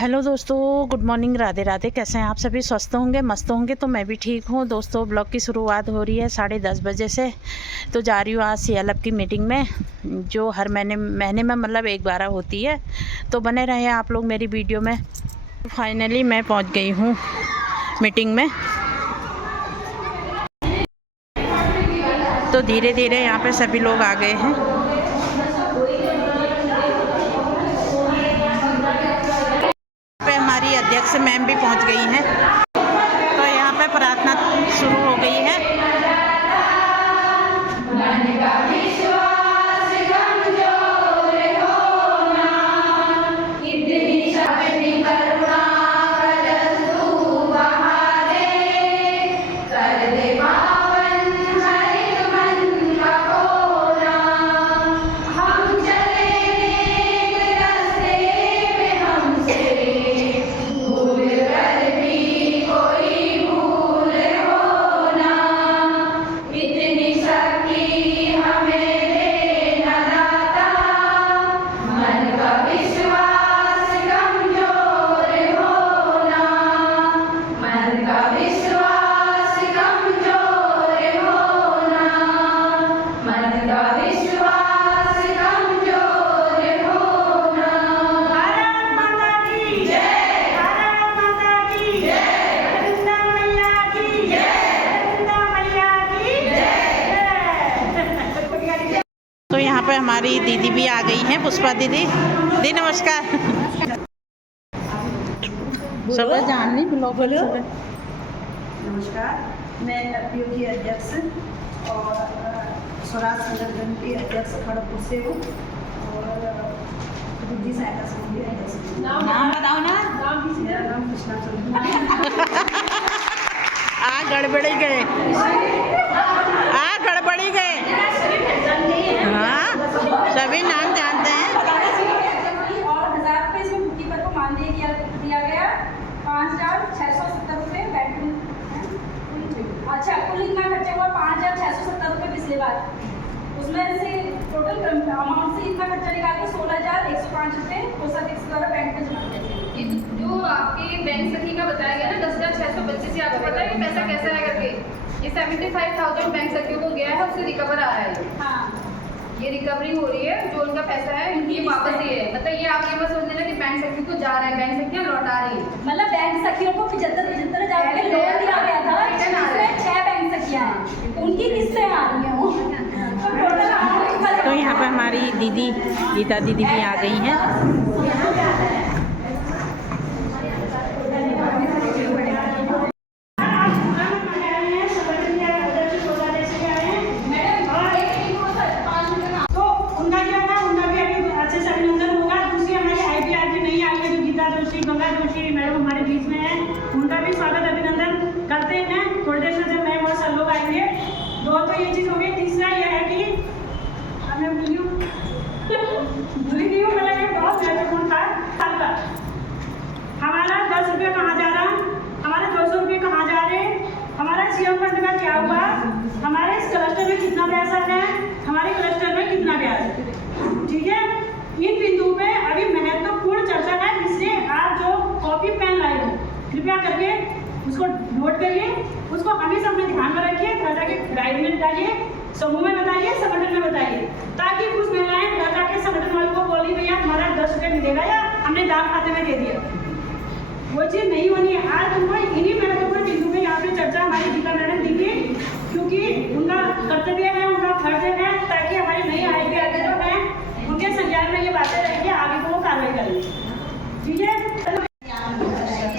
Hello दोस्तों, good morning, Radhe Radhe. कैसे हैं आप सभी? स्वस्थ होंगे, मस्त होंगे। तो मैं भी ठीक हूँ दोस्तों। ब्लॉग की शुरुआत हो रही है 10:30 बजे से। तो जा रही हूँ आज CLF की मीटिंग में, जो हर महीने में मतलब एक बार होती है। तो बने रहे आप लोग मेरी वीडियो में। फाइनली मैं पहुँच गई हूँ मीटिंग में। तो धीरे धीरे यहाँ पे सभी लोग आ गए हैं। हमारी अध्यक्ष मैम भी पहुंच गई हैं। तो यहाँ पे प्रार्थना शुरू हो गई है। तो यहाँ पे हमारी दीदी भी आ गई हैं, पुष्पा दीदी। दी नमस्कार। सब जाननी बोलो। नमस्कार, मैं एफपीओ की अध्यक्ष और स्वराज संगठन की अध्यक्ष खड़गपुर से हूँ और बुद्धि सहायता समूह की अध्यक्ष। नाम बताओ ना। मेरा नाम कृष्णा चौधरी। गड़बड़ी गए, गड़बड़ी गए। हाँ, सभी नाम जानते हैं। और 1000 रुपये इसमें बुककीपर को मानदेय दिया गया। 5670 रुपये बैटरी। अच्छा, कुल इतना खर्चा हुआ 5670 रुपये पिछले बार। उसमें से टोटल अमाउंट से इतना खर्चा निकाल के 16105 रुपये कोषाध्यक्ष एक्स द्वारा बैंक में जमा किया जाएगा। जो आपके बैंक सखी का बताया गया ना 10,625 से, आपको पता है कि पैसा कैसा है करके? ये 75,000 बैंक सखियों को गया है, उससे रिकवर आ रहा है। हाँ, ये रिकवरी हो रही है। जो उनका पैसा है ये वापस ही है। मतलब ये आप ये मत सोच लेना कि बैंक सखियों को जा रहा है, बैंक सखियाँ लौटा रही है। मतलब बैंक सखियों को 75,000 रुपये लोन दिया गया था, जिसमें 6 बैंक सखियाँ हैं, उनकी किस्तें आ रही हैं वो। तो यहाँ पे हमारी दीदी गीता दीदी भी आ गई हैं। हमारे बीच में है, उनका भी स्वागत अभिनंदन करते हैं। थोड़ी देर में जब मैं बहुत सारे लोग आएंगे। दो तो ये चीज़ हो गई। तीसरा यह है कि मैं भूली नहीं हूँ, मतलब ये बहुत महत्वपूर्ण था। हमारा 10 रुपये कहाँ जा रहा, हमारे 200 रुपये कहाँ जा रहे, हमारा CM फंड का क्या हुआ, हमारे इस क्लस्टर में कितना पैसा है, हमारे क्लस्टर में कितना ब्याज है। ठीक है, इन बिंदु पे अभी महत्वपूर्ण चर्चा है, जिससे आप जो कॉपी पेन लाए हो कृपया करके उसको नोट करिए, उसको हमेशा अपने ध्यान में रखिए। घर के गाइड में बताइए, समूह में बताइए, संगठन में बताइए, ताकि कुछ महिलाएं घर जाके संगठन वालों को बोली भैया हमारा 10 रुपये मिलेगा या हमने दान खाते में दे दिया। वो चीज़ नहीं होनी है। आज तुमको इन्हीं महत्वपूर्ण चीज़ों में यहाँ पे चर्चा हमारी गीता मैडम दी थी, क्योंकि उनका कर्तव्य है, उनका फर्ज है, ताकि हमारी नई आगे जो है उनके संज्ञान में ये बातें रहेंगी, आगे को वो कार्रवाई करेंगे। ठीक है,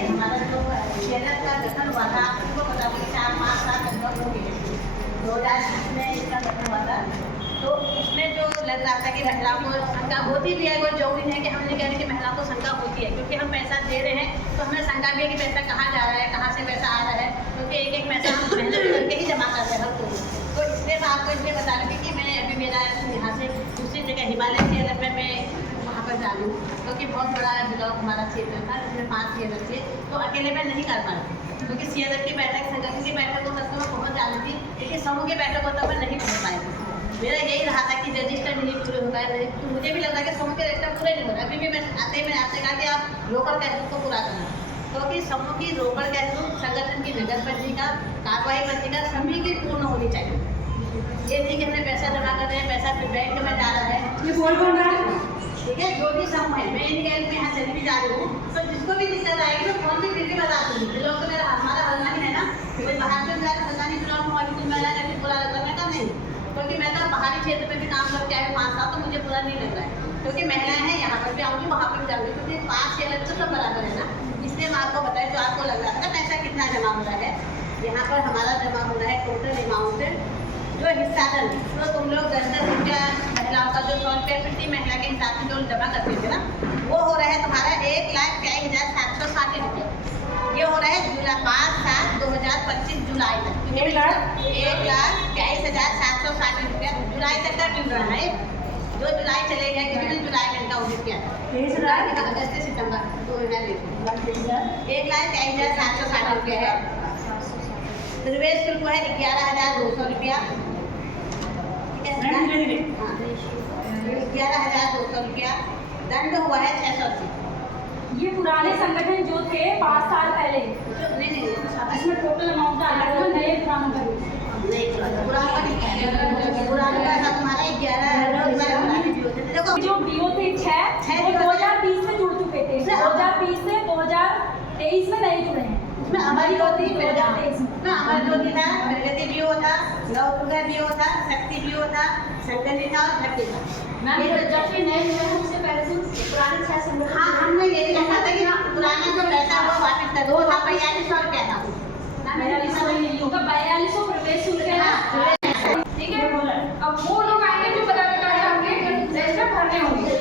हमारा जो CLF का गठन हुआ था, आपको पता है 4-5 साल लगभग हो गए। 2020 में इसका गठन हुआ था। तो उसमें जो लग रहा था कि महिलाओं को शंका होती भी है, वो जरूरी है कि हमने कहने की महिलाओं को शंका होती है, क्योंकि हम पैसा दे रहे हैं तो हमें शंका भी है कि पैसा कहाँ जा रहा है, कहाँ से पैसा आ रहा है, क्योंकि एक पैसा हम मेहनत करके ही जमा कर रहे हैं हर कोई। तो इसलिए मैं आपको इसलिए बता रही थी कि मैं अभी मेरा यहाँ से दूसरी जगह हिमालय CLF में मैं वहाँ पर जा रही हूँ, क्योंकि बहुत बड़ा ब्लॉक हमारा क्षेत्र था, जिसमें 5 CLF थे। तो अकेले में नहीं कर पा रही, क्योंकि CLF की बैठक, संगठन की बैठक को तब तो मैं पहुँच जा रही थी, लेकिन समूह की बैठक को तब मैं नहीं पहुँच पाई थी। मेरा यही रहा था कि रजिस्टर नहीं पूरे हो रहा है, तो मुझे भी लग रहा है कि समूह के रजिस्टर पूरे नहीं हो रहा। अभी भी मैंने आपसे कहा कि आप लोकल कैसुल को पूरा करना, क्योंकि समूह की लोकल कैसुल संगठन की नगर पंजिका, कार्रवाई पंजिका सभी की पूर्ण होनी चाहिए। ये नहीं कि हमने पैसा जमा कर रहे हैं, पैसा फिर बैंक में जा रहा है, ये बोल रहा है। ठीक है। जो भी समूह है, मैं इन गैल में यहाँ चली भी जा रही हूँ, तो जिसको भी दिक्कत आएगी तो फोन से फिर भी बता दूँगी। ब्लॉक तो मेरा हमारा हल्द्वानी है ना, कोई बाहर से जाए हल्द्वानी ब्लॉक में अभी कुछ महिला करके पूरा लग रहा है, मैं कहा नहीं, क्योंकि मैं तो पहाड़ी क्षेत्र में भी काम करके आए 5 साल, तो मुझे पूरा नहीं लग रहा है, क्योंकि महिलाएं हैं, यहाँ पर भी आऊँगी, वहाँ पर भी जाऊँगी, क्योंकि 5 अलग तो सब बराबर है ना। इसलिए मैं आपको बताया, जो आपको लग रहा था पैसा कितना जमा हो रहा है, यहाँ पर हमारा जमा हो रहा है टोटल अमाउंट जो हिस्सा दल, तो तुम लोग 10-10 रुपया महिलाओं का जो 100 रुपया प्रति महिला के हिसाब से जो जमा करते थे ना, वो हो रहा है तुम्हारा 1,22,760 रुपये। ये हो रहा है 5/7/2025 जुलाई तक, 1,22,760 रुपया जुलाई तक का मिल रहा है। जो जुलाई चलेगा, क्योंकि जुलाई में इनका ऑडिट किया था, अगस्त से सितंबर 1,22,760 रुपया है। प्रवेश शुल्क है 11,200 रुपया, ठीक है, 11,200 रुपया। दंड हुआ है 680। ये पुराने संगठन जो थे 5 साल पहले, नहीं इसमें टोटल अमाउंट अलग है, नए पुराने का पुराने का था तुम्हारा 11,000। देखो जो बीओ थे 6 2020 में जुड़ चुके थे, 2020 से 2023 में नहीं जुड़े हैं। उसमें हमारी ज्योति था, प्रगति भी हो था, नवदुर्गा भी हो था, शक्ति भी हो था, संगठन था और भक्ति था। मैम जब से नए जुड़े हैं उससे पहले से पुराने 6 संगठन। हाँ, हमने यही रखा था कि पुराना जो पैसा वो वापस कर दो, था 4200 रुपया था। 4200 प्रवेश शुल्क है ना, ठीक है। अब वो लोग आएंगे जो पदाधिकारी आपके रजिस्टर भरने होंगे,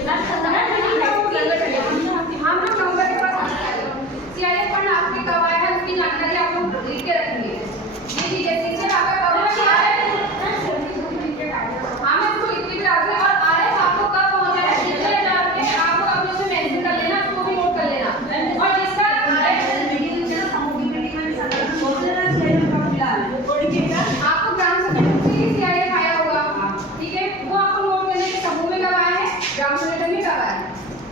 हम लोग नंबर के पास CIF फंड आपके कब आया है उसकी जानकारी आप लोग लिख के रखेंगे। ये चीजें जैसे आपका कब आया है, हाँ मैं उसको लिख के भी रखूँ, और RF आपको कब पहुँचा है कितने हजार के, आपको आप लोग से मेंशन कर लेना, उसको भी नोट कर लेना। और जिसका आपको ग्राम संगठन से CIF आया होगा, ठीक है, वो आपको नोट करने के समूह में कब आया है, ग्राम संगठन में कब आया है,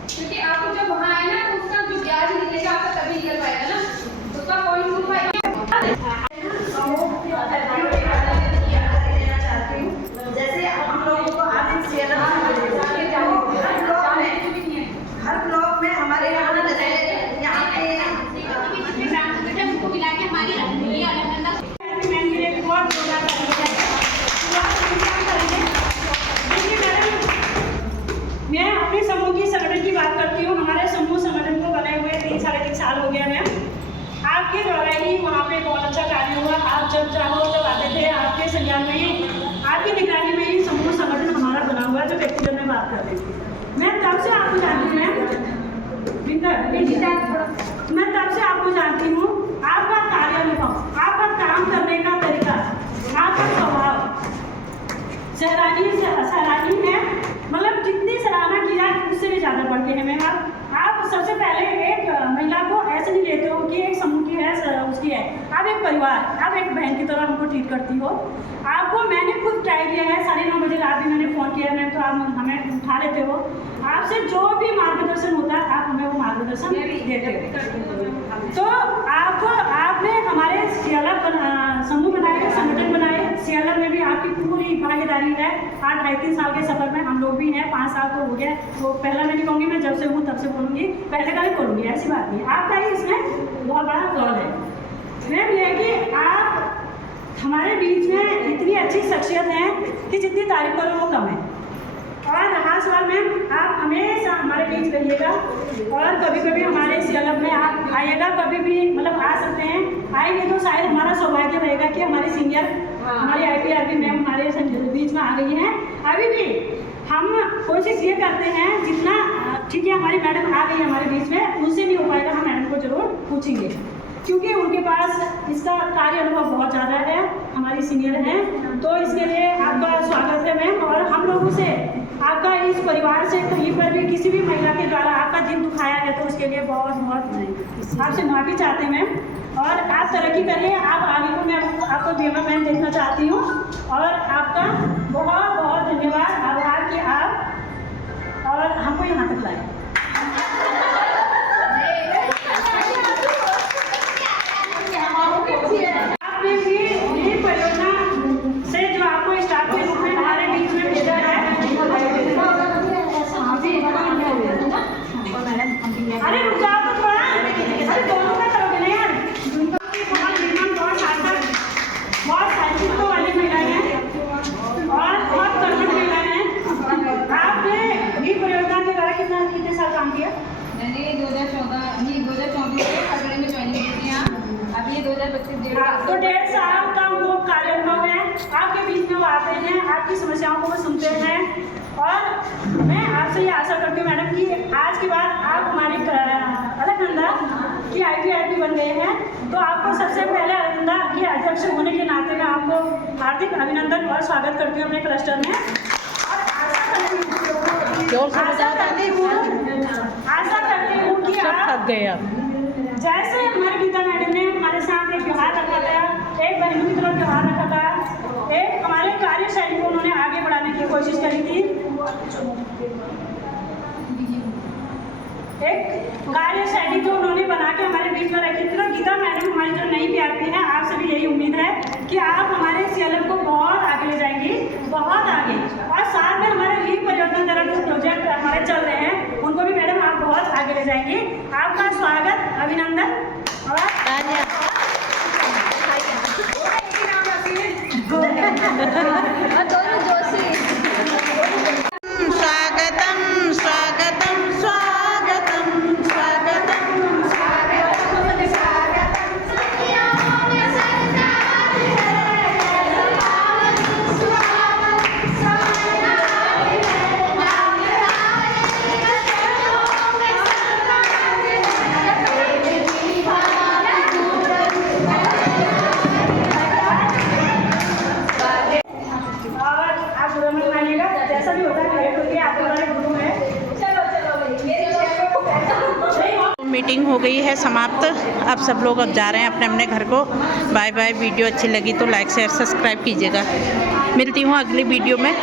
क्योंकि आपको जब वहाँ आए ना तो उसका जो ब्याज निकलेगा आपका तभी निकल पाएगा ना, उसका पॉइंट टू पाएगा। जैसे हम लोगों को आज हर ब्लॉक में हमारे यहाँ पे मिला के हमारी मैं अपने समूह की संगठन की बात करती हूँ। हमारे समूह संगठन को बने हुए 3-3.5 साल हो गया है। आपके द्वारा ही वहाँ पे बहुत अच्छा कार्य हुआ। आप जब चाहो तब आते थे, आपके संज्ञान में ही, आपकी निगरानी में ही समूह संगठन हमारा बना हुआ है, जो व्यक्तिगत में बात कर रही थी। मैं तब से आपको जानती हूँ, मैं तब से आपको जानती हूँ। आपका कार्यानुभव, आपका काम करने का तरीका, आपका स्वभाव सराहनीय है। मतलब जितनी सराहना की जाए उससे भी ज़्यादा बढ़ के हैं। मैं आप सबसे पहले एक महिला को ऐसे नहीं लेते हो कि एक समूह की है, उसकी है। आप एक परिवार, आप एक बहन की तरह हमको ट्रीट करती हो। आपको मैंने खुद ट्राई किया है, 9:30 बजे रात भी मैंने फ़ोन किया है, तो आप हमें उठा लेते हो। आपसे जो भी मार्गदर्शन होता है आप हमें वो मार्गदर्शन देते हो। तो आपने हमारे CLF समूह बनाए, संगठन बनाए। CLF में भी आपकी पूरी भागीदारी है। 2.5-3 साल के सफर में हम लोग भी हैं, 5 साल तो हो गया। तो पहला मैं नहीं कहूँगी, मैं जब से हूँ तब से बोलूँगी, पहले का भी बोलूँगी, ऐसी बात नहीं। आपका ही इसमें बहुत बड़ा रोल है। मैम ये है कि आप हमारे बीच में इतनी अच्छी शख्सियत हैं कि जितनी तारीफ करो वो कम है। और रहा सवाल मैम, आप हमेशा हमारे बीच रहिएगा और कभी कभी हमारे CLF में आप आइएगा, कभी भी मतलब आ सकते हैं। आएंगे तो शायद हमारा सौभाग्य रहेगा कि हमारी सीनियर, हमारी IPRB मैम हमारे बीच में आ गई हैं। अभी भी हम कोशिश ये करते हैं जितना, ठीक है हमारी मैडम आ गई हमारे बीच में, उनसे नहीं हो पाएगा, हम मैडम को जरूर पूछेंगे, क्योंकि उनके पास इसका कार्य अनुभव बहुत ज़्यादा है, हमारी सीनियर हैं। तो इसके लिए आपका स्वागत है मैम। और हम लोगों से आपका इस परिवार से कहीं पर भी किसी भी महिला के द्वारा आपका दिल दुखाया है तो उसके लिए बहुत बहुत आपसे माफ़ी चाहते हैं मैम। और आप तरक्की करिए, आप आगे को मैं आपको बीमा मैम देखना चाहती हूँ। और आपका बहुत बहुत धन्यवाद, आभार कि आप और हमको यहाँ तक लाए। आपने भी ये परियोजना से जो आपको स्टाफ के रूप में हमारे बीच में भेजा है, अरे रुक जाओ तो थोड़ा, अरे दोनों का करोगे ना यार। बहुत निर्मम, बहुत सार्थक, बहुत साहित्य वाली महिलाएं हैं और बहुत कर्मठ महिलाएं हैं। आपने ये परियोजना के द्वारा कितने साल काम किया? मैंने 2024 से फरवरी में ज्वाइनिंग की थी यहाँ। अब ये 2025 तो 1.5 साल का उनको कार्य अनुभव है। आपके बीच में वो आते हैं, आपकी समस्याओं को वो सुनते हैं। और मैं आपसे ये आशा करती हूँ मैडम कि आज के बाद आप हमारे अलकनंदा की IPIP बन गए हैं, तो आपको सबसे पहले अलकनंदा की अध्यक्ष होने के नाते मैं आपको हार्दिक अभिनंदन और स्वागत करती हूँ अपने क्लस्टर में। और आशा करती हूँ कि आप जैसे हमारे गीता मैडम ने हमारे साथ एक व्यवहार रखा था, एक बहनों की तरफ व्यवहार रखा था, एक हमारे कार्यशैली को उन्होंने आगे बढ़ाने की कोशिश करी थी, एक कार्यशैली जो उन्होंने बना के हमारे बीच में रखी थी। तो गीता मैडम हमारी जो नई प्यारी हैं, आपसे भी यही उम्मीद है कि आप हमारे CLF को बहुत आगे ले जाएंगी, बहुत आगे। और साथ में हमारे वीर परियोजना तरफ जो प्रोजेक्ट हमारे चल रहे हैं उनको भी मैडम आप बहुत आगे ले जाएंगी। आपका स्वागत, अभिनंदन और स्वागतम स्वागतम स्वागतम स्वागतम जैसा भी होता है आपके बारे गुरु है। मीटिंग हो गई है समाप्त। अब सब लोग अब जा रहे हैं अपने अपने घर को। Bye bye. वीडियो अच्छी लगी तो लाइक शेयर सब्सक्राइब कीजिएगा। मिलती हूँ अगली वीडियो में।